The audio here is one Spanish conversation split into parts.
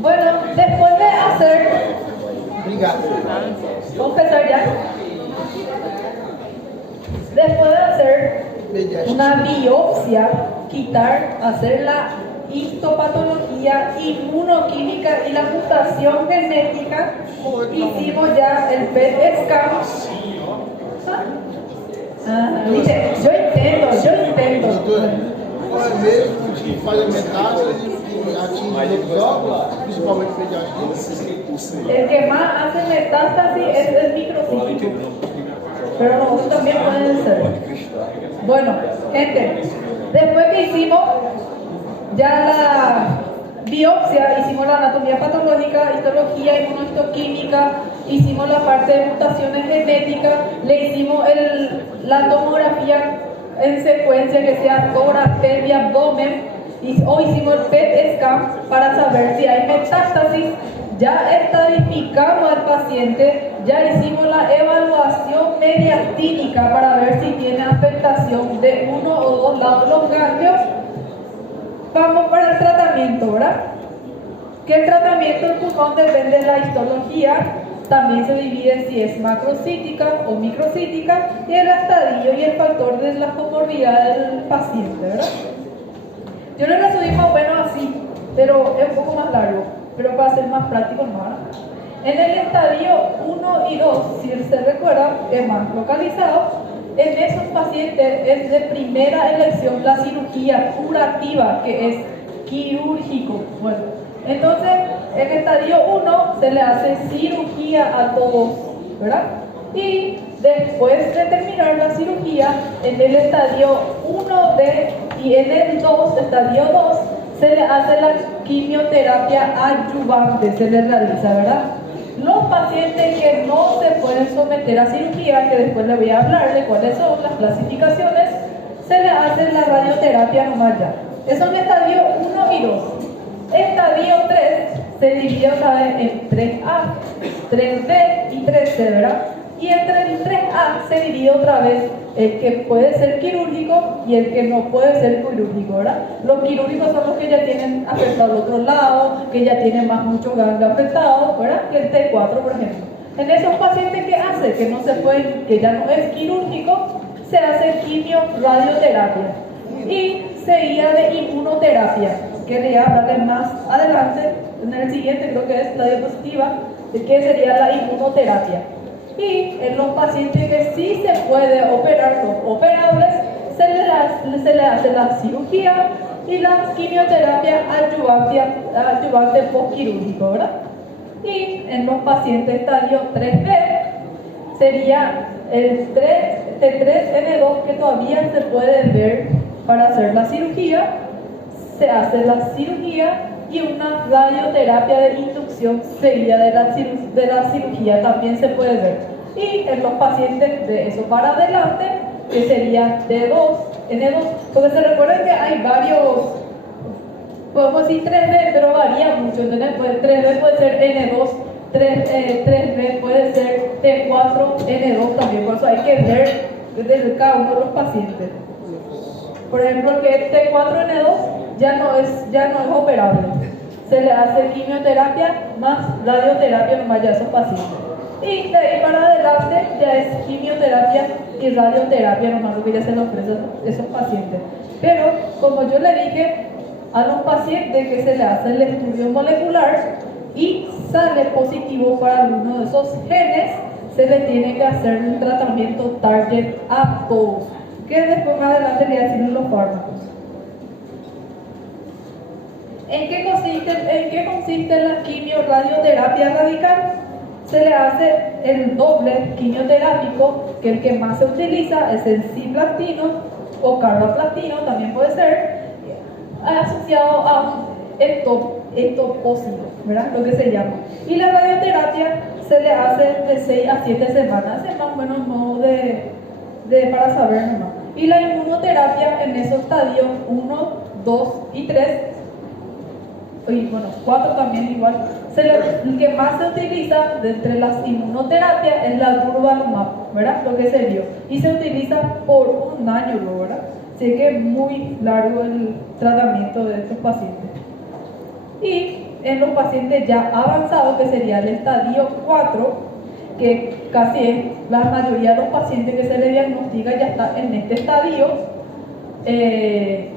Bueno, después de hacer, ¿puedo empezar ya? Después de hacer una biopsia, hacer la histopatología inmunoquímica y la mutación genética, hicimos ya el PET scan. Dice, yo intento. Mesmo que faz a metástase e atinge os órgãos, principalmente pediátricos. El que más hace metástasis es el microcítico, pero los otros también pueden ser. Bueno, gente, después que hicimos ya la biopsia, hicimos la anatomía patológica, histología, inmunohistoquímica, hicimos la parte de mutaciones genéticas, le hicimos la tomografía en secuencia que sea tórax, pelvis, abdomen, o hicimos el PET scan para saber si hay metástasis. Ya estadificamos al paciente, ya hicimos la evaluación mediastínica para ver si tiene afectación de uno o dos lados de los ganglios. Vamos para el tratamiento, ¿verdad? Que el tratamiento del pulmón depende de la histología, también se divide si es macrocítica o microcítica y el estadio y el factor de la comorbilidad del paciente, ¿verdad? Yo le resumí más o menos así, pero es un poco más largo, pero para ser más práctico no, ¿verdad? En el estadio 1 y 2, si se recuerda, es más localizado. En esos pacientes es de primera elección la cirugía curativa, que es quirúrgico. Bueno, entonces en estadio 1 se le hace cirugía a todos, ¿verdad? Y después de terminar la cirugía, en el estadio 1B y en el 2, estadio 2, se le hace la quimioterapia adyuvante, se le realiza, ¿verdad? Los pacientes que no se pueden someter a cirugía, que después les voy a hablar de cuáles son las clasificaciones, se le hace la radioterapia nomás ya. Eso es estadio 1 y 2. Estadio 3 se divide otra vez en 3A, 3B y 3C, ¿verdad? Y entre el 3A se divide otra vez el que puede ser quirúrgico y el que no puede ser quirúrgico, ¿verdad? Los quirúrgicos son los que ya tienen afectado al otro lado, que ya tienen muchos ganglios afectados, ¿verdad? Que el T4, por ejemplo. En esos pacientes que hace, que no se pueden, que ya no es quirúrgico, se hace quimio-radioterapia y seguida de inmunoterapia, que le voy a hablarles más adelante, en el siguiente creo que es la diapositiva, de qué sería la inmunoterapia. Y en los pacientes que sí se puede operar, los operables, se le hace la cirugía y la quimioterapia adyuvante postquirúrgico, ¿verdad? Y en los pacientes estadio 3B sería el T3N2 que todavía se puede ver para hacer la cirugía. Se hace la cirugía y una radioterapia de inducción seguida de la cirugía también se puede ver. Y en los pacientes de eso para adelante, que sería D2, N2, porque se recuerden que hay varios, podemos decir 3B, pero varía mucho, ¿entendés? Pues 3B puede ser N2, 3B puede ser T4, N2 también, por eso hay que ver desde cada uno de los pacientes. Por ejemplo, que el T4N2 ya no es operable. Se le hace quimioterapia más radioterapia nomás ya a esos pacientes. Y de ahí para adelante ya es quimioterapia y radioterapia nomás lo que ya se le ofrece a esos pacientes. Pero como yo le dije, a los pacientes que se le hace el estudio molecular y sale positivo para alguno de esos genes, se le tiene que hacer un tratamiento target a todos, que después más adelante le voy a decir los fármacos. ¿En qué consiste la quimio-radioterapia radical? Se le hace el doble quimioterápico, que el que más se utiliza es el cisplastino o carbaplatino, también puede ser, asociado a un ectopósito, ¿verdad? Lo que se llama. Y la radioterapia se le hace de 6 a 7 semanas, es más o menos modo para saber nomás. Y la inmunoterapia en esos estadios 1, 2 y 3, y bueno, 4 también igual. El que más se utiliza de entre las inmunoterapias es la durvalumab, ¿verdad? Lo que se vio. Y se utiliza por un año, ¿verdad? Así que es muy largo el tratamiento de estos pacientes. Y en los pacientes ya avanzados, que sería el estadio 4, que casi es la mayoría de los pacientes que se le diagnostica ya está en este estadio,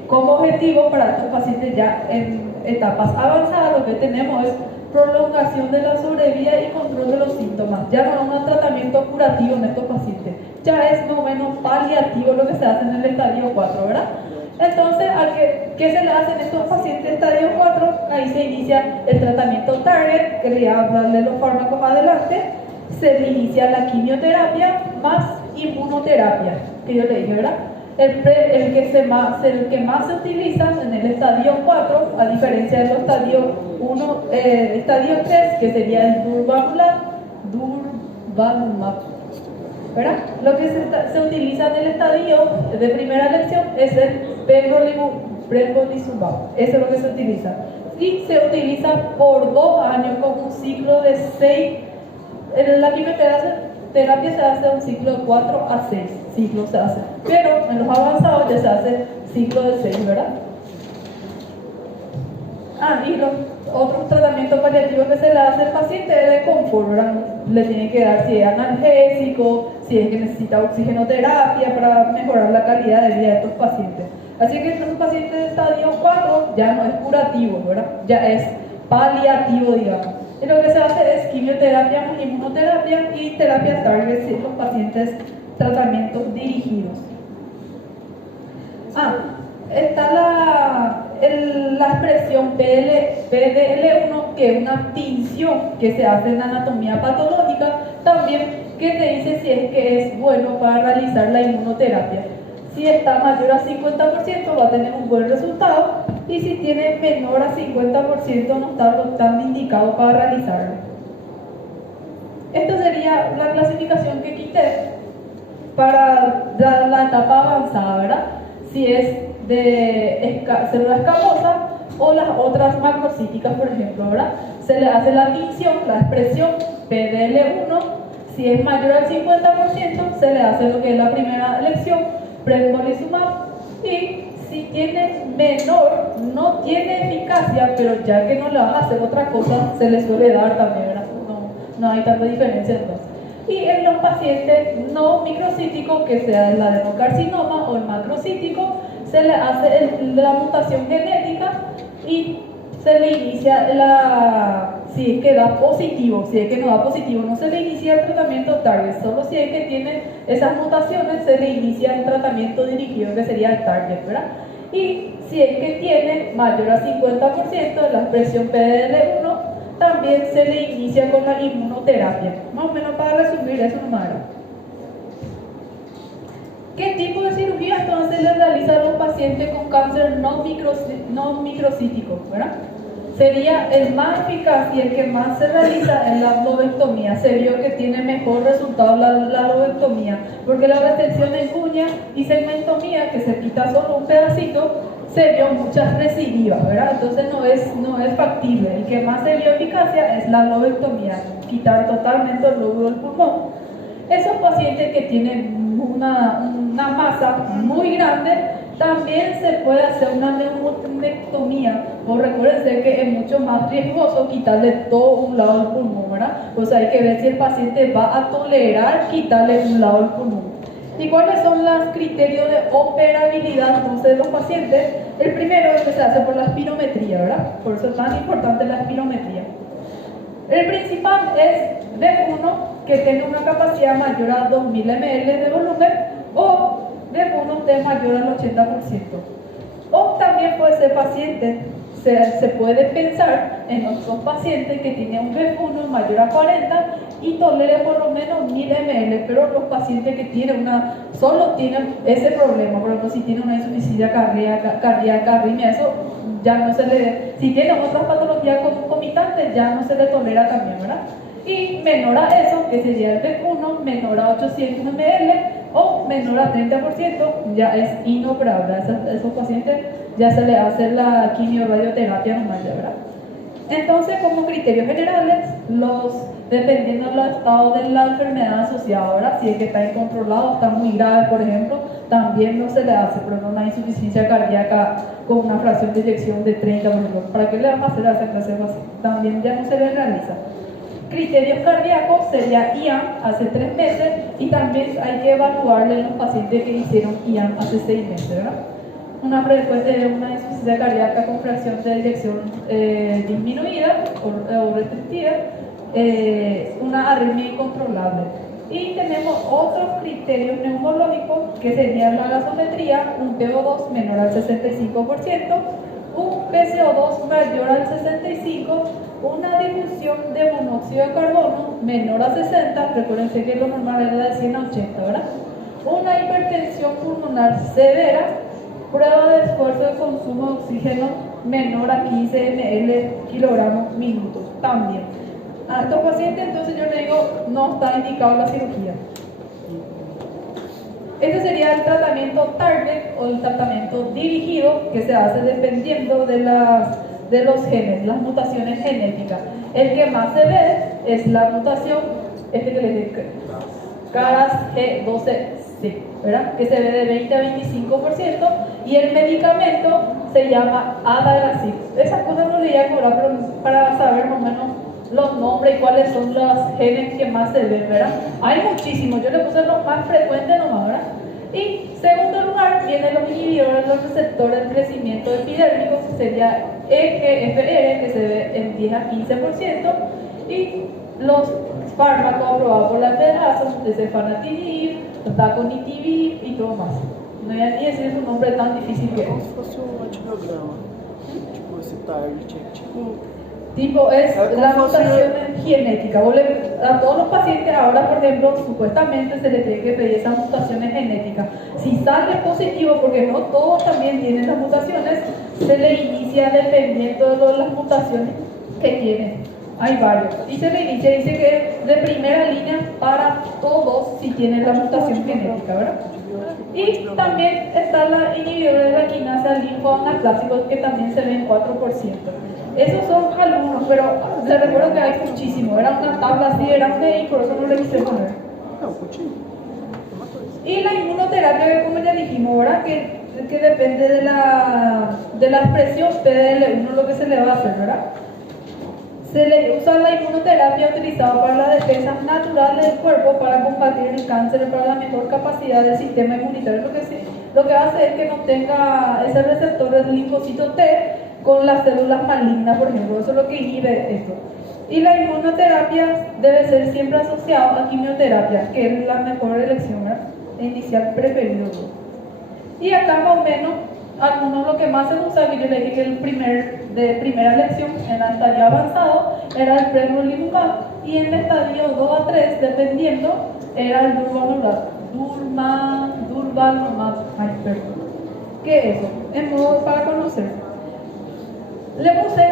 como objetivo para estos pacientes ya en etapas avanzadas, lo que tenemos es prolongación de la sobrevida y control de los síntomas. Ya no es un tratamiento curativo en estos pacientes, ya es más o menos paliativo lo que se hace en el estadio 4, ¿verdad? Entonces, ¿qué se le hace en estos pacientes estadio 4? Ahí se inicia el tratamiento target, que le voy a hablar de los fármacos adelante. Se le inicia la quimioterapia más inmunoterapia, que yo le dije, ¿verdad? El que más se utiliza en el estadio 4, a diferencia del estadio 1, estadio 3, que sería el durvalumab, ¿verdad? Lo que se utiliza en el estadio de primera elección es el pembrolizumab, eso es lo que se utiliza. Y se utiliza por 2 años con un ciclo de 6. En la quimioterapia se hace un ciclo de 4 a 6 ciclos se hace, pero en los avanzados ya se hace ciclo de 6, ¿verdad? Y los otros tratamientos paliativos que se le hace al paciente es de confort, ¿verdad? Le tienen que dar si es analgésico, si es que necesita oxigenoterapia para mejorar la calidad de vida de estos pacientes. Así que estos pacientes de estadio 4 ya no es curativo, ¿verdad? Ya es paliativo, digamos. Y lo que se hace es quimioterapia, inmunoterapia y terapia target en los pacientes tratamientos dirigidos. Está la expresión PDL1, que es una tinción que se hace en anatomía patológica, también que te dice si es que es bueno para realizar la inmunoterapia. Si está mayor a 50% va a tener un buen resultado, y si tiene menor a 50% no está tan indicado para realizarlo. Esta sería la clasificación que quité para la etapa avanzada, ¿verdad? Si es de célula escamosa o las otras macrocíticas, por ejemplo, ¿verdad? Se le hace la tinción, la expresión PDL1. Si es mayor al 50%, se le hace lo que es la primera elección, pembrolizumab. Y si tiene menor, no tiene eficacia, pero ya que no le vas a hacer otra cosa, se le suele dar también, ¿verdad? No hay tanta diferencia entonces. Y en los pacientes no microcíticos, que sea el adenocarcinoma o el macrocítico, se le hace la mutación genética y se le inicia si es que da positivo. Si es que no da positivo, no se le inicia el tratamiento target. Solo si es que tiene esas mutaciones, se le inicia el tratamiento dirigido, que sería el target, ¿verdad? Y si es que tiene mayor a 50% la expresión PDL1, también se le inicia con la inmunoterapia. Más o menos para resumir eso nomás. ¿Qué tipo de cirugía entonces le realiza a los pacientes con cáncer no microcítico, ¿verdad? Sería el más eficaz y el que más se realiza en la lobectomía. Se vio que tiene mejor resultado la lobectomía, porque la retención en cuña y segmentomía, que se quita solo un pedacito, se vio muchas recidivas, ¿verdad? Entonces no es factible. El que más se vio eficacia es la lobectomía, quitar totalmente el lóbulo del pulmón. Esos pacientes que tienen una masa muy grande, también se puede hacer una neumonectomía. O recuérdense que es mucho más riesgoso quitarle todo un lado del pulmón, ¿verdad? Pues hay que ver si el paciente va a tolerar quitarle un lado del pulmón. ¿Y cuáles son los criterios de operabilidad entonces de los pacientes? El primero es que se hace por la espirometría, ¿verdad? Por eso es tan importante la espirometría. El principal es B1, que tenga una capacidad mayor a 2000 ml de volumen, o B1 de mayor al 80%. O también puede ser paciente, se puede pensar en otros pacientes que tienen un B1 mayor a 40 y tolere por lo menos 1000 ml, pero los pacientes que tienen solo tienen ese problema, por ejemplo, si tienen una insuficiencia cardíaca, arritmia, eso ya no se le, si tienen otras patologías concomitantes, ya no se le tolera también, ¿verdad? Y menor a eso, que sería el B1, menor a 800 ml o menor a 30%, ya es inoperable. A esos pacientes ya se le hace la quimio-radioterapia normal, ¿verdad? Entonces, como criterios generales, dependiendo del estado de la enfermedad asociada, ¿verdad? Si es que está incontrolado, está muy grave, por ejemplo, también no se le hace, pero no una insuficiencia cardíaca con una fracción de eyección de 30, por ejemplo. ¿Para qué le vamos a hacer esa clase de paciente? También ya no se le realiza. Criterios cardíacos sería IAM hace 3 meses y también hay que evaluarle en los pacientes que hicieron IAM hace 6 meses, ¿verdad? Una insuficiencia cardíaca con fracción de eyección disminuida o restrictiva, una arritmia incontrolable. Y tenemos otros criterios neumológicos que serían la gasometría, un PO2 menor al 65%, un PCO2 mayor al 65%, una dilución de monóxido de carbono menor a 60, recuérdense que lo normal era de 100 a 80, ¿verdad? Una hipertensión pulmonar severa, prueba de esfuerzo de consumo de oxígeno menor a 15 ml kilogramos minutos también. A estos pacientes entonces yo le digo no está indicado la cirugía. Este sería el tratamiento target o el tratamiento dirigido que se hace dependiendo de los genes, las mutaciones genéticas. El que más se ve es la mutación, que les dije, CARAS G12C, ¿verdad? Que se ve de 20 a 25%, y el medicamento se llama adagrasib. Esas cosas no le voy a cobrar, pero para saber más o menos los nombres y cuáles son los genes que más se ven, ¿verdad? Hay muchísimos, yo le puse los más frecuentes nomás, ¿verdad? Y segundo lugar vienen los inhibidores de los receptores de crecimiento epidérmico, que sería EGFR, que se ve en 10 a 15%, y los fármacos aprobados por la federación, de Cefanatinib, Daconitinib y todo más. No voy a ni decir su nombre tan difícil que es. Como se fosse antibiograma. Tipo esse target, Tipo, es la mutación genética. A todos los pacientes ahora, por ejemplo, supuestamente se les tiene que pedir esas mutaciones genéticas. Si sale positivo, porque no todos también tienen las mutaciones, se le inicia dependiendo de las mutaciones que tienen. Hay varios. Y se le inicia, dice que es de primera línea para todos si tienen la mutación genética, ¿verdad? Y también está la inhibidora de la quinasa linfoanaclásico, que también se ve en 4%. Esos son algunos, pero les recuerdo que hay muchísimos. Era una tabla así grande y por eso no le quise poner. Y la inmunoterapia, que como ya dijimos, ¿verdad? Que depende de la expresión PDL1 lo que se le va a hacer, ¿verdad? Se le usa la inmunoterapia utilizada para las defensas naturales del cuerpo para combatir el cáncer, para la mejor capacidad del sistema inmunitario. Lo que hace es que no tenga ese receptor del linfocito T con las células malignas, por ejemplo. Eso es lo que inhibe esto. Y la inmunoterapia debe ser siempre asociada a quimioterapia, que es la mejor elección, ¿verdad? Inicial preferido. Y acá más o menos, algunos lo que más se usa, que yo le dije que de primera elección en el estadio avanzado era el pembrolizumab, y en el estadio 2 a 3, dependiendo, era el durvalumab. Ay, perdón. ¿Qué es eso? En modo para conocer. Le puse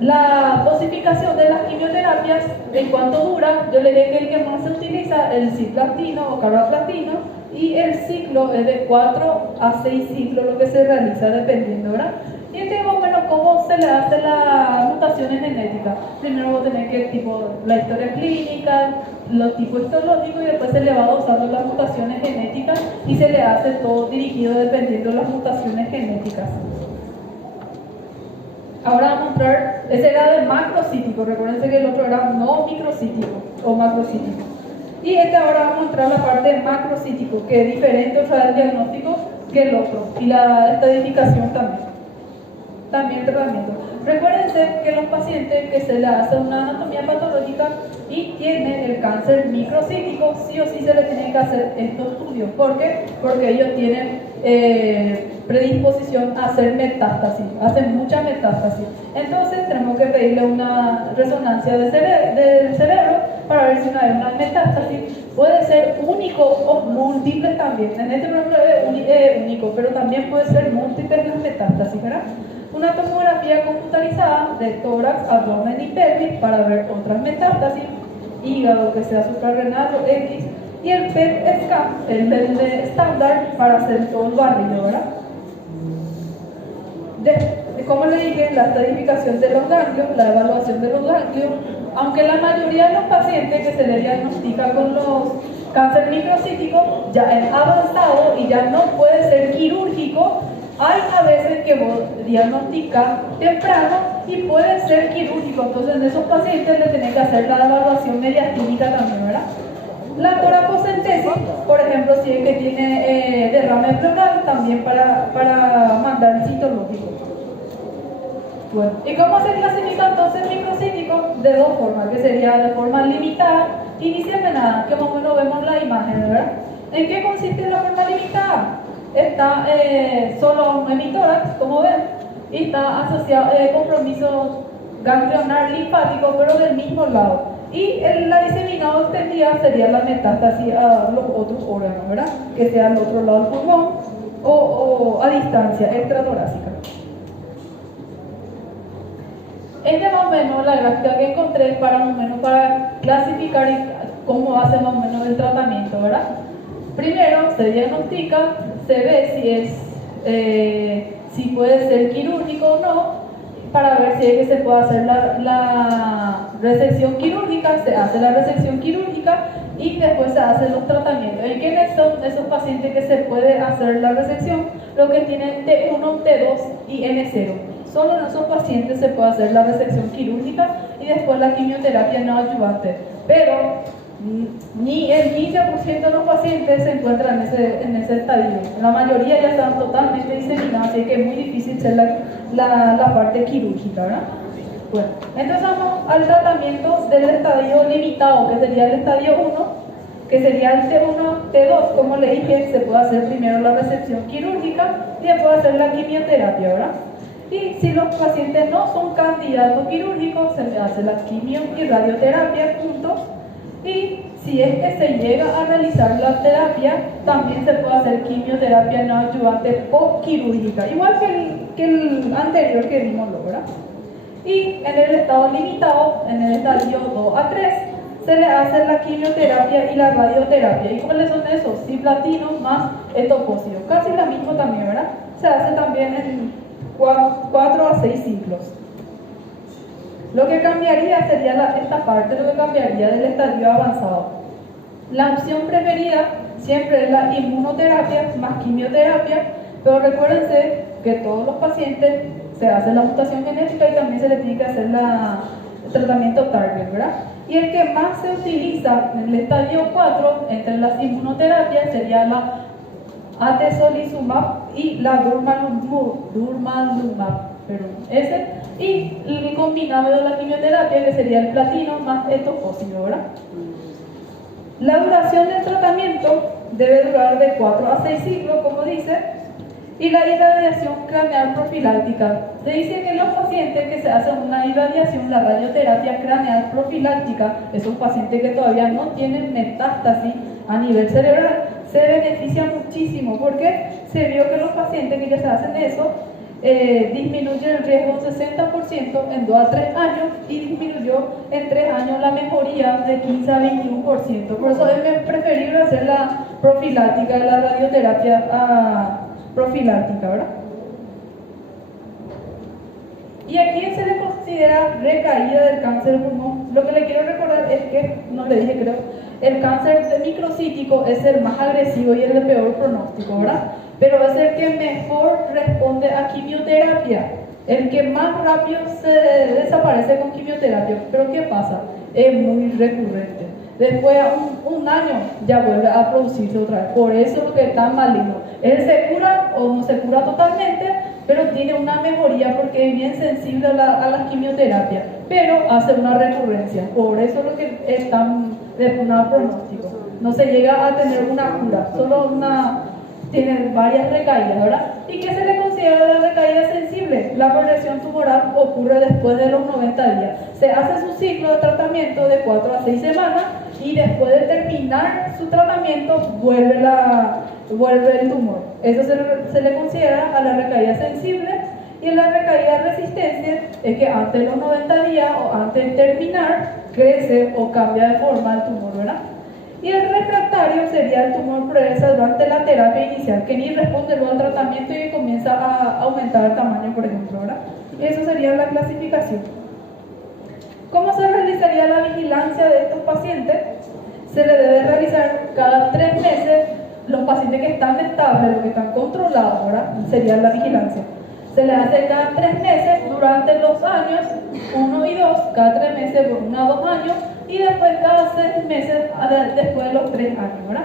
la dosificación de las quimioterapias, en cuánto dura. Yo le dije que el que más se utiliza es el cisplatino o carbaplatino, y el ciclo es de 4 a 6 ciclos lo que se realiza dependiendo, ¿verdad? Y este más o menos cómo se le hace las mutaciones genéticas. Primero vos tenés que, tipo, la historia clínica, los tipos histológicos, y después se le va dosando las mutaciones genéticas y se le hace todo dirigido dependiendo de las mutaciones genéticas. Ahora vamos a mostrar, ese era de macrocítico, recuérdense que el otro era no microcítico o macrocítico. Y ahora vamos a mostrar la parte de macrocítico, que es diferente, o sea, el diagnóstico que el otro, y la estadificación también el tratamiento. Recuérdense que los pacientes que se le hace una anatomía patológica y tienen el cáncer microcítico, sí o sí se le tienen que hacer estos estudios. ¿Por qué? Porque ellos tienen predisposición a hacer metástasis, hacen mucha metástasis. Entonces tenemos que pedirle una resonancia del cerebro para ver si no hay una metástasis. Puede ser único o múltiple también. En este ejemplo es único, pero también puede ser múltiple las metástasis, ¿verdad? Una tomografía computarizada de tórax, abdomen y pelvis para ver otras metástasis, hígado que sea suprarrenal o X, y el PET scan, el estándar para hacer todo el barrido, ¿verdad? Como le dije, la estadificación de los ganglios, la evaluación de los ganglios, aunque la mayoría de los pacientes que se les diagnostica con los cáncer microcítico ya es avanzado y ya no puede ser quirúrgico, hay a veces que vos diagnosticas temprano y puede ser quirúrgico. Entonces en esos pacientes le tenés que hacer la evaluación mediastínica también, ¿verdad? La toracocentesis, por ejemplo, si es que tiene derrame pleural, también para mandar el citológico. Bueno, ¿y cómo se clasifica entonces el microcítico? De dos formas, que sería de forma limitada y ni siempre nada, que más o menos vemos la imagen, ¿verdad? ¿En qué consiste la forma limitada? Está solo un hemitórax, como ven, y está asociado compromiso ganglionar linfático, pero del mismo lado. Y la diseminada extendida sería la metástasis a los otros órganos, ¿verdad? Que sea al otro lado del pulmón o a distancia extratorácica. Esta es más o menos la gráfica que encontré para clasificar cómo hace más o menos el tratamiento, ¿verdad? Primero se diagnostica, se ve si puede ser quirúrgico o no, para ver si es que se puede hacer la resección quirúrgica, se hace la resección quirúrgica y después se hacen los tratamientos. ¿Y quiénes son esos pacientes que se puede hacer la resección? Los que tienen T1, T2 y N0. Solo en esos pacientes se puede hacer la resección quirúrgica y después la quimioterapia no adjuvante. Pero ni el 15% de los pacientes se encuentran en ese estadio. La mayoría ya están totalmente diseminados, así que es muy difícil ser la parte quirúrgica, ¿verdad? Bueno, entonces vamos al tratamiento del estadio limitado, que sería el estadio 1, que sería el T1, T2, como le dije, se puede hacer primero la resección quirúrgica y después hacer la quimioterapia, ¿verdad? Y si los pacientes no son candidatos quirúrgicos, se le hace la quimio y radioterapia juntos. Y si es que se llega a realizar la terapia, también se puede hacer quimioterapia no adjuvante postquirúrgica, igual que el anterior que vimos, ¿verdad? Y en el estado limitado, en el estadio 2 a 3, se le hace la quimioterapia y la radioterapia. ¿Y cuáles son esos? Cisplatino más etofósforo. Casi la misma también, ¿verdad? Se hace también en 4 a 6 ciclos. Lo que cambiaría sería esta parte, lo que cambiaría del estadio avanzado. La opción preferida siempre es la inmunoterapia más quimioterapia, pero recuérdense que todos los pacientes se hace la mutación genética y también se le tiene que hacer el tratamiento target, ¿verdad? Y el que más se utiliza en el estadio 4 entre las inmunoterapias sería la atezolizumab y la durvalumab, y el combinado de la quimioterapia, que sería el platino más etofósforo, ¿verdad? La duración del tratamiento debe durar de 4 a 6 ciclos, como dice, y la irradiación craneal profiláctica. Se dice que los pacientes que se hacen una irradiación, la radioterapia craneal profiláctica, esos pacientes que todavía no tienen metástasis a nivel cerebral, se benefician muchísimo, porque se vio que los pacientes que ya se hacen eso, disminuye el riesgo un 60% en 2 a 3 años y disminuyó en 3 años la mejoría de 15 a 21%. Por eso es preferible hacer la profiláctica, la radioterapia profiláctica, ¿verdad? ¿Y a quién se le considera recaída del cáncer de pulmón? Lo que le quiero recordar es que, no le dije creo, el cáncer microcítico es el más agresivo y el de peor pronóstico, ¿verdad? Pero es el que mejor responde a quimioterapia, el que más rápido se desaparece con quimioterapia. Pero ¿qué pasa? Es muy recurrente. Después de un año ya vuelve a producirse otra vez. Por eso es que es tan maligno. Él se cura o no se cura totalmente, pero tiene una mejoría porque es bien sensible a la quimioterapia, pero hace una recurrencia. Por eso es lo que es tan de mal pronóstico. No se llega a tener una cura, solo tiene varias recaídas, ¿verdad? ¿Y qué se le considera la recaída sensible? La progresión tumoral ocurre después de los 90 días. Se hace su ciclo de tratamiento de 4 a 6 semanas y después de terminar su tratamiento vuelve el tumor. Eso se le considera a la recaída sensible. Y en la recaída resistencia es que antes de los 90 días o antes de terminar crece o cambia de forma el tumor, ¿verdad? Y el refractario sería el tumor progresa durante la terapia inicial, que ni responde luego al tratamiento y comienza a aumentar el tamaño, por ejemplo, ¿verdad? Y eso sería la clasificación. ¿Cómo se realizaría la vigilancia de estos pacientes? se le debe realizar cada 3 meses. Los pacientes que están estables, los que están controlados, ¿verdad? Sería la vigilancia. Se le hace cada 3 meses durante los años 1 y 2, cada 3 meses por 1 a 2 años, y después cada 6 meses después de los 3 años, ¿verdad?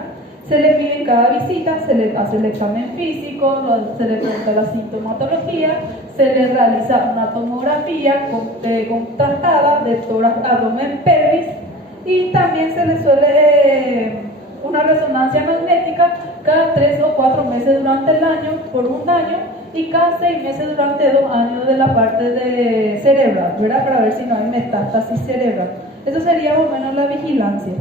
Se le pide en cada visita, se le hace el examen físico, se le pregunta la sintomatología, se le realiza una tomografía contrastada de tórax, abdomen, pelvis, y también se le suele una resonancia magnética cada 3 o 4 meses durante el año por 1 año y cada 6 meses durante 2 años de la parte de cerebral, ¿verdad? Para ver si no hay metástasis cerebral. Eso sería más o menos la vigilancia.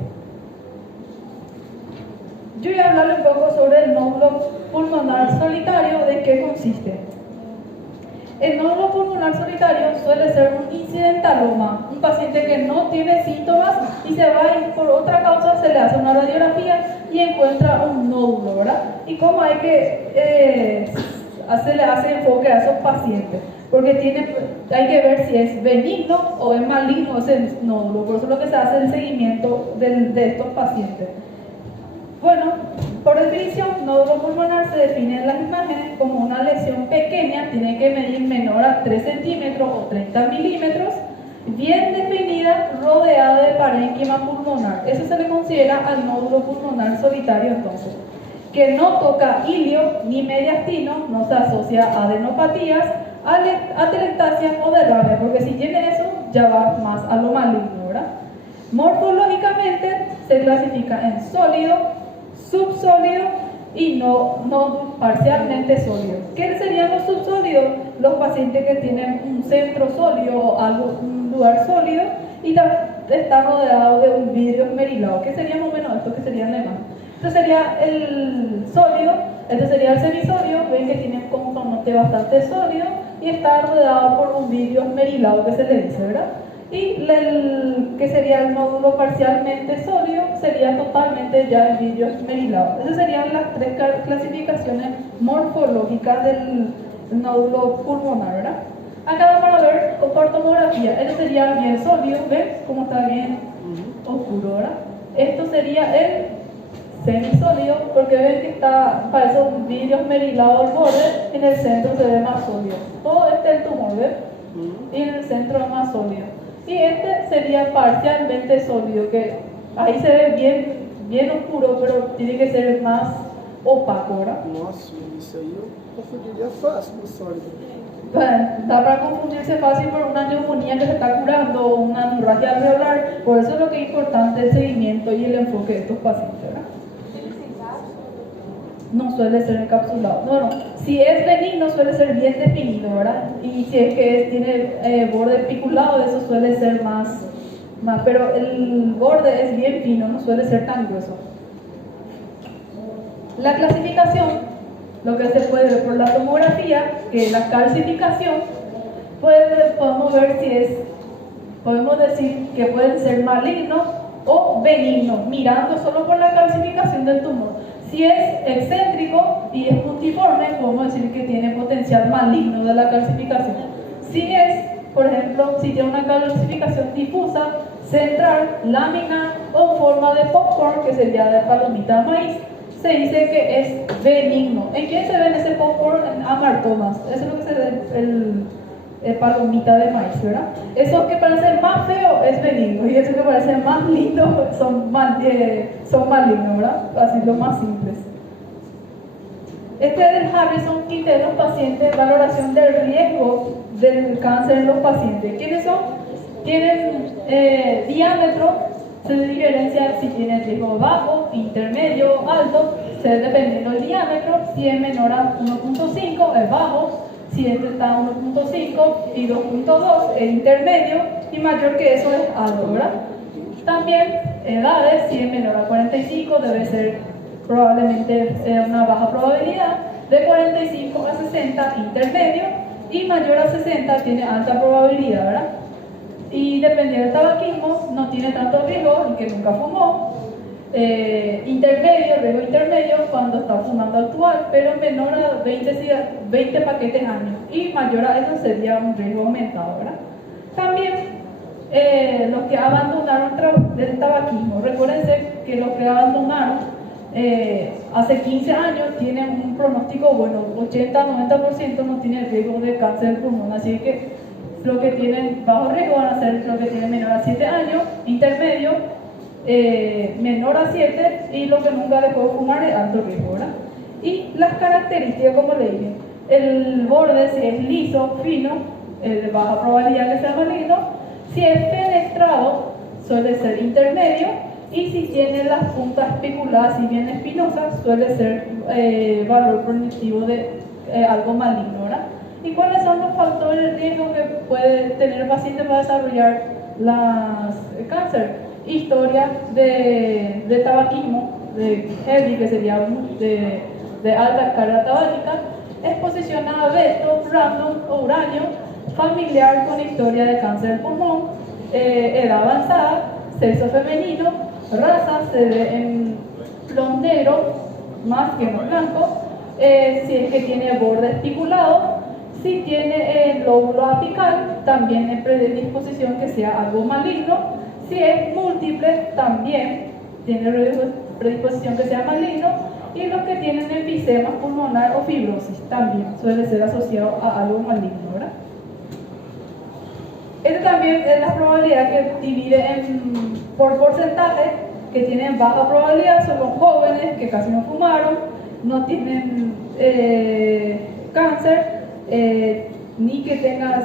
Yo voy a hablar un poco sobre el nódulo pulmonar solitario, de qué consiste. El nódulo pulmonar solitario suele ser un incidentaloma, un paciente que no tiene síntomas y se va y por otra causa se le hace una radiografía y encuentra un nódulo, ¿verdad? Y cómo hay que se le hace enfoque a esos pacientes, porque hay que ver si es benigno o es maligno ese nódulo, por eso es lo que se hace el seguimiento de estos pacientes. Bueno, por definición, nódulo pulmonar se define en las imágenes como una lesión pequeña, tiene que medir menor a 3 centímetros o 30 milímetros, bien definida, rodeada de parénquima pulmonar. Eso se le considera al nódulo pulmonar solitario entonces, que no toca ilio ni mediastino, no se asocia a adenopatías, atelectasias o derrame, porque si tiene eso ya va más a lo maligno, ¿verdad? Morfológicamente se clasifica en sólido, subsólido y no parcialmente sólido. ¿Qué serían los subsólidos? Los pacientes que tienen un centro sólido o un lugar sólido y está rodeado de un vidrio esmerilado. ¿Qué sería más o menos esto? ¿Qué sería en alemán? Esto sería el sólido, este sería el semisólido, ven que tiene un componente bastante sólido y está rodeado por un vidrio esmerilado que se le dice, ¿verdad? Y el que sería el nódulo parcialmente sólido sería totalmente ya el vidrio esmerilado. Esas serían las 3 clasificaciones morfológicas del nódulo pulmonar, ¿verdad? Acá vamos a ver por tomografía. Este sería bien sólido, ¿ven? Como está bien oscuro, ¿verdad? Esto sería el semisólido, porque ven que parece un vidrio esmerilado al borde, en el centro se ve más sólido. Todo este es el tumor, ¿ven? Y en el centro es más sólido. Y este sería parcialmente sólido, que ahí se ve bien oscuro, pero tiene que ser más opaco, ¿verdad? Nossa, isso aí eu confundiria fácil no sólido. Bueno, da para confundirse fácil por una neumonía que se está curando o una hemorragia alveolar, por eso es lo que es importante el seguimiento y el enfoque de estos pacientes, ¿verdad? No suele ser encapsulado. Bueno, si es benigno suele ser bien definido, ¿verdad? Y si es que tiene borde espiculado, eso suele ser más, pero el borde es bien fino, no suele ser tan grueso. La clasificación, lo que se puede ver por la tomografía, que es la calcificación, podemos ver podemos decir que pueden ser malignos o benignos, mirando solo por la calcificación del tumor. Si es excéntrico y es puntiforme, podemos decir que tiene potencial maligno de la calcificación. Si es, por ejemplo, si tiene una calcificación difusa, central, lámina o forma de popcorn, que sería de palomita de maíz, se dice que es benigno. ¿En quién se ve ese popcorn? En amartomas. Eso es lo que se ve el palomita de maíz, ¿verdad? Eso que parece más feo es benigno y eso que parece más lindo son malignos, ¿verdad? Así lo más simples. Este es el Harrison Kit de los pacientes, valoración del riesgo del cáncer en los pacientes. ¿Quiénes son? Tienen diámetro, se diferencia si tienen riesgo bajo, intermedio, alto, dependiendo del diámetro. Si es menor a 1.5 es bajo, si este está a 1.5 y 2.2 es intermedio y mayor que eso es alto, ¿verdad? También edades, si es menor a 45 debe ser probablemente una baja probabilidad, de 45 a 60 intermedio y mayor a 60 tiene alta probabilidad, ¿verdad? Y dependiendo del tabaquismo no tiene tanto riesgo y que nunca fumó. Riesgo intermedio cuando está fumando actual, pero menor a 20 paquetes años y mayor a eso sería un riesgo aumentado, ¿verdad? También los que abandonaron el tabaquismo, recuérdense que los que abandonaron hace 15 años tienen un pronóstico bueno, 80-90% no tienen riesgo de cáncer de pulmón, así que los que tienen bajo riesgo van a ser los que tienen menor a 7 años, intermedio, menor a 7 y los que nunca dejó de fumar es alto riesgo, ¿verdad? Y las características, como le dije, el borde si es liso, fino, de baja probabilidad que sea maligno, si es fenestrado suele ser intermedio y si tiene las puntas espiculadas y bien espinosas suele ser valor pronosticativo de algo maligno, ¿verdad? ¿Y cuáles son los factores de riesgo que puede tener el paciente para desarrollar el cáncer? Historia de tabaquismo, de heavy, que sería de alta carga tabáquica, exposición a abeto, random o uranio, familiar con historia de cáncer de pulmón, edad avanzada, sexo femenino, raza, se ve en blond negro más que en blanco, si es que tiene borde especulado, si tiene el lóbulo apical, también es predisposición que sea algo maligno, si es múltiple, también tiene predisposición que sea maligno, y los que tienen enfisema pulmonar o fibrosis también suele ser asociado a algo maligno, ¿verdad? Esta también es la probabilidad que divide por porcentaje, que tienen baja probabilidad, son los jóvenes que casi no fumaron, no tienen cáncer, ni que tengan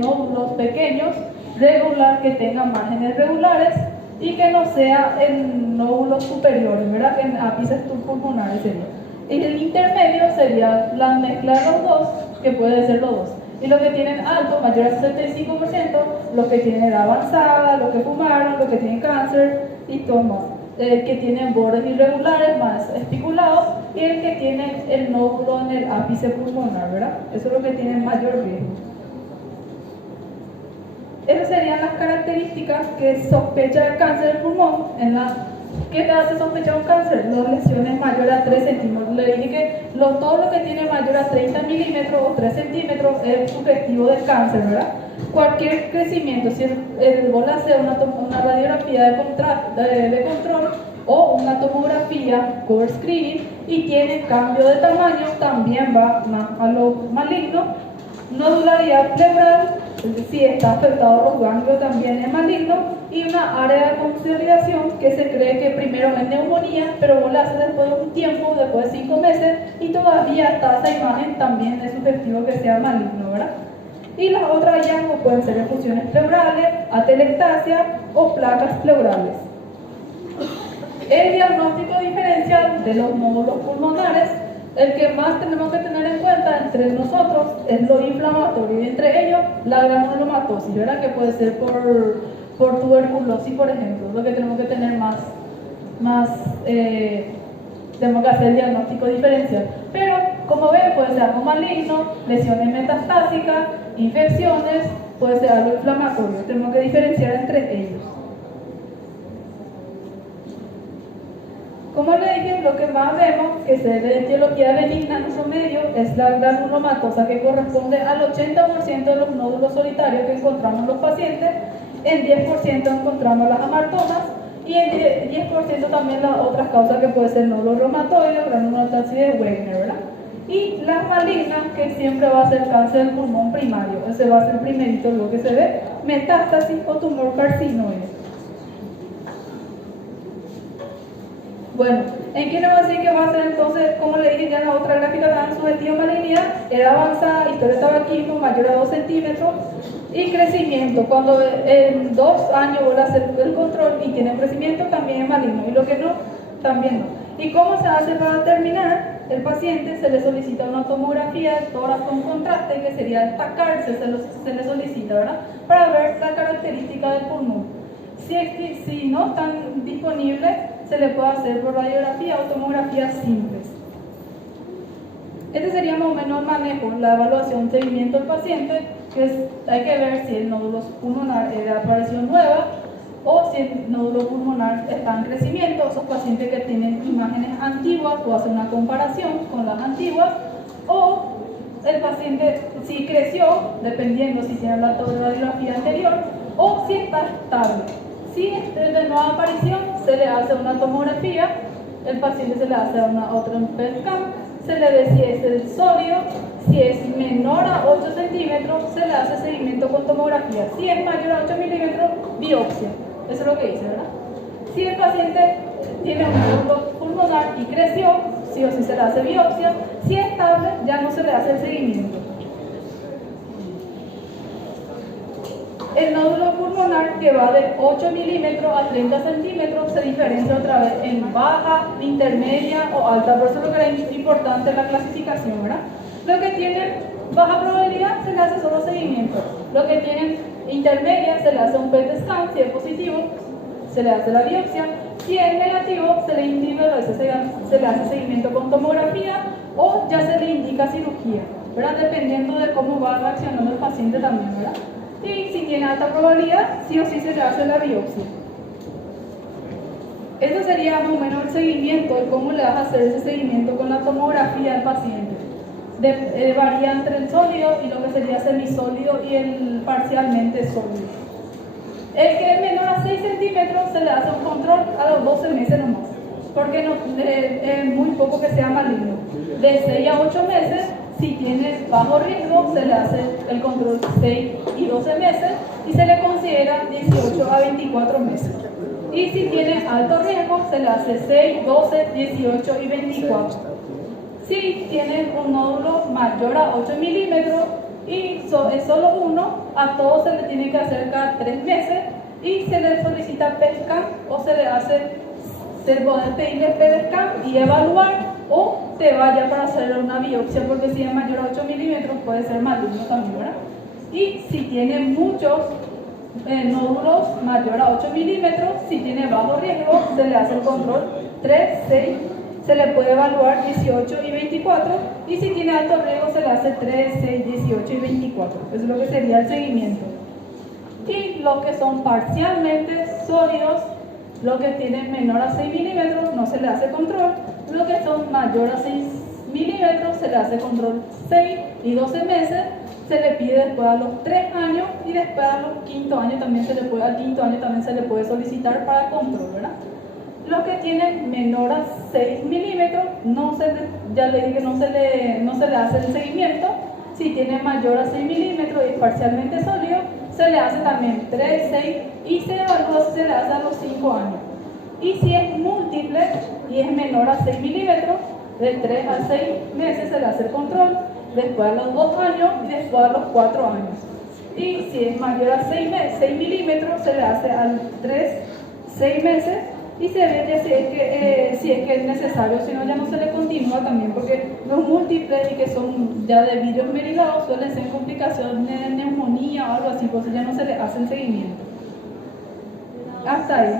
nódulos pequeños, regular que tengan márgenes regulares y que no sea en nódulos superiores, ¿verdad? En ápices pulmonares sería. Y el intermedio sería la mezcla de los dos, que puede ser los dos. Y los que tienen alto, mayor a 65%, los que tienen edad avanzada, los que fumaron, los que tienen cáncer y todo más. El que tienen bordes irregulares, más espiculados, y el que tiene el nódulo en el ápice pulmonar, ¿verdad? Eso es lo que tiene mayor riesgo. Esas serían las características que sospecha el cáncer del pulmón. ¿Qué te hace sospechar un cáncer? Las lesiones mayores a 3 centímetros. Le dije que todo lo que tiene mayor a 30 milímetros o 3 centímetros es sugestivo del cáncer, ¿verdad? Cualquier crecimiento, si el bol hace una radiografía de control o una tomografía core screening y tiene cambio de tamaño, también va más a lo maligno. Nodularidad pleural, si está afectado los ganglios también es maligno, y una área de consolidación que se cree que primero es neumonía, pero vos la haces después de un tiempo, después de 5 meses, y todavía está esa imagen, también es sugestivo que sea maligno, ¿verdad? Y las otras hallazgos pueden ser efusiones pleurales, atelectasia o placas pleurales. El diagnóstico diferencial de los nódulos pulmonares, el que más tenemos que tener en cuenta entre nosotros es lo inflamatorio, y entre ellos la granulomatosis, ¿verdad? Que puede ser por tuberculosis, por ejemplo, lo que tenemos que tener tenemos que hacer el diagnóstico diferencial. Pero, como ven, puede ser algo maligno, lesiones metastásicas, infecciones, puede ser algo inflamatorio, tenemos que diferenciar entre ellos. Como le dije, lo que más vemos que se ve de etiología benigna en nuestro medio es la granulomatosa, que corresponde al 80% de los nódulos solitarios que encontramos en los pacientes, en 10% encontramos las amartomas y en 10% también las otras causas que puede ser nódulo reumatoide o granulomatosis de Wegener, ¿verdad? Y las malignas, que siempre va a ser cáncer del pulmón primario, ese va a ser primerito lo que se ve, metástasis o tumor carcinoide. Bueno, ¿en qué nos va a decir que va a ser entonces, como le dije ya en la otra gráfica, la subjetiva malignidad? Edad avanzada, historia de tabaquismo mayor a 2 centímetros y crecimiento. Cuando en 2 años vuelve a hacer el control y tiene crecimiento, también es maligno, y lo que no, también no. ¿Y cómo se hace para determinar? El paciente se le solicita una tomografía de tórax con contraste, que sería destacarse, se le solicita, ¿verdad? Para ver la característica del pulmón. Si no están disponibles, se le puede hacer por radiografía o tomografía simples. Este sería más o menos el manejo, la evaluación, seguimiento del paciente, que hay que ver si el nódulo pulmonar es de aparición nueva o si el nódulo pulmonar está en crecimiento. Esos pacientes que tienen imágenes antiguas, o hacer una comparación con las antiguas, o el paciente si creció, dependiendo si tiene la radiografía anterior, o si está estable. Si es de nueva aparición, se le hace una tomografía, el paciente se le hace otra PET scan, se le ve si es el sólido, si es menor a 8 centímetros, se le hace seguimiento con tomografía, si es mayor a 8 milímetros, biopsia. Eso es lo que dice, ¿verdad? Si el paciente tiene un nódulo pulmonar y creció, sí o sí se le hace biopsia, si es estable, ya no se le hace el seguimiento. El nódulo pulmonar que va de 8 milímetros a 30 centímetros se diferencia otra vez en baja, intermedia o alta. Por eso es lo que es importante la clasificación, ¿verdad? Lo que tienen baja probabilidad se le hace solo seguimiento. Lo que tienen intermedia se le hace un PET scan, si es positivo se le hace la biopsia. Si es negativo se le indica, se le hace seguimiento con tomografía o ya se le indica cirugía, ¿verdad? Dependiendo de cómo va reaccionando el paciente también, ¿verdad? Y si tiene alta probabilidad, sí o sí se le hace la biopsia. Esto sería más o menos el seguimiento de cómo le vas a hacer ese seguimiento con la tomografía al paciente. Varía entre el sólido y lo que sería semisólido y el parcialmente sólido. El que es menor a 6 centímetros se le hace un control a los 12 meses nomás, porque es muy poco que sea maligno. De 6 a 8 meses, si tiene bajo riesgo, se le hace el control 6 y 12 meses y se le considera 18 a 24 meses. Y si tiene alto riesgo, se le hace 6, 12, 18 y 24. Si tiene un nódulo mayor a 8 milímetros y es solo uno, a todos se le tiene que hacer cada 3 meses y se le solicita PET scan o se puede pedirle PET scan y evaluar, o te vaya para hacer una biopsia, porque si es mayor a 8 milímetros puede ser maligno también, ¿verdad? Y si tiene muchos nódulos mayor a 8 milímetros, si tiene bajo riesgo, se le hace el control 3, 6, se le puede evaluar 18 y 24, y si tiene alto riesgo se le hace 3, 6, 18 y 24. Eso es lo que sería el seguimiento. Y los que son parcialmente sólidos, los que tienen menor a 6 milímetros, no se le hace control. Los que son mayor a 6 milímetros, se le hace control 6 y 12 meses. Se le pide después a los 3 años y después a los quinto año también se le puede solicitar para control, ¿verdad? Los que tienen menor a 6 milímetros, ya le dije, no se le hace el seguimiento. Si tiene mayor a 6 milímetros y es parcialmente sólido, se le hace también 3, 6 y se evalúa si se le hace a los 5 años. Y si es múltiple y es menor a 6 milímetros, de 3 a 6 meses se le hace el control, después a los 2 años y después a los 4 años. Y si es mayor a 6 milímetros, se le hace a 6 meses y se ve si es que es necesario, si no ya no se le continúa también, porque los múltiples y que son ya de virus merilados suelen ser complicaciones de neumonía o algo así, pues ya no se le hace el seguimiento. Hasta ahí.